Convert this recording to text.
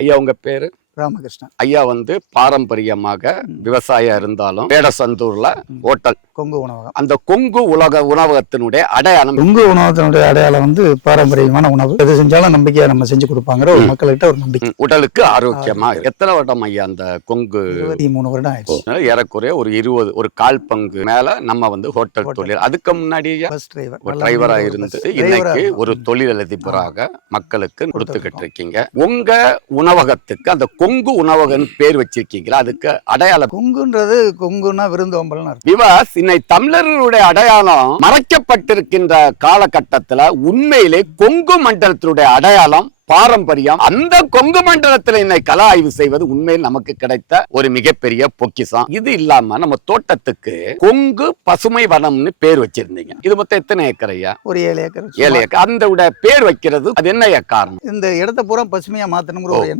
ஐயா உங்க பேரு? ராமகிருஷ்ணன். ஐயா வந்து பாரம்பரியமாக விவசாயம் இருந்தாலும் வேடசந்தூர்ல ஹோட்டல் கொங்கு உணவகம். அந்த கொங்கு உலக உணவகத்தினுடைய அடையாளம் கொங்கு உணவகத்தினுடைய அடையாளம் வந்து பாரம்பரியமான உணவு. எது செஞ்சாலும் நம்பிக்கையா நம்ம செஞ்சு கொடுப்பாங்கிற ஒரு மக்கள்கிட்ட ஒரு நம்பிக்கை. உடலுக்கு ஆரோக்கியமா? எத்தனை வருடம் ஐயா அந்த கொங்கு? இருபத்தி மூணு வருடம் ஆயிடுச்சு. ஏறக்குறைய ஒரு இருபது ஒரு கால் பங்கு மேல நம்ம வந்து ஹோட்டல். தொழில். அதுக்கு முன்னாடி டிரைவர். இருந்து இன்னைக்கு ஒரு தொழிலதிபராக மக்களுக்கு கொடுத்துக்கிட்டு இருக்கீங்க. உங்க உணவகத்துக்கு அந்த கொங்கு உணவகன் பேர் வச்சிருக்கீங்களா? அதுக்கு அடையாளம் கொங்குன்றது கொங்குன்னா விருந்தோம்பல்னு அர்த்தம். விவாஸ் இன்னைக்கு தமிழர்களுடைய அடையாளம் மறைக்கப்பட்டிருக்கின்ற காலகட்டத்துல உண்மையிலே கொங்கு மண்டலத்தினுடைய அடையாளம் பாரம்பரியம். அந்த கொங்கு மண்டலத்துல இன்னைக்கு கல ஆய்வு செய்வது உண்மையில் நமக்கு கிடைத்த ஒரு மிகப்பெரிய பொக்கிஷம். இது இல்லாம நம்ம தோட்டத்துக்கு கொங்கு பசுமை வனம்னு பேர் வச்சிருந்தீங்க. இது மொத்தம் எத்தனை ஏக்கர் ஐயா? ஒரு ஏழு ஏக்கர். ஏழு ஏக்கர். அந்த பேர் வைக்கிறது அது என்ன காரணம்? இந்த இடத்த பூரா பசுமையா மாத்தணுங்கிற ஒரு எண்ணம்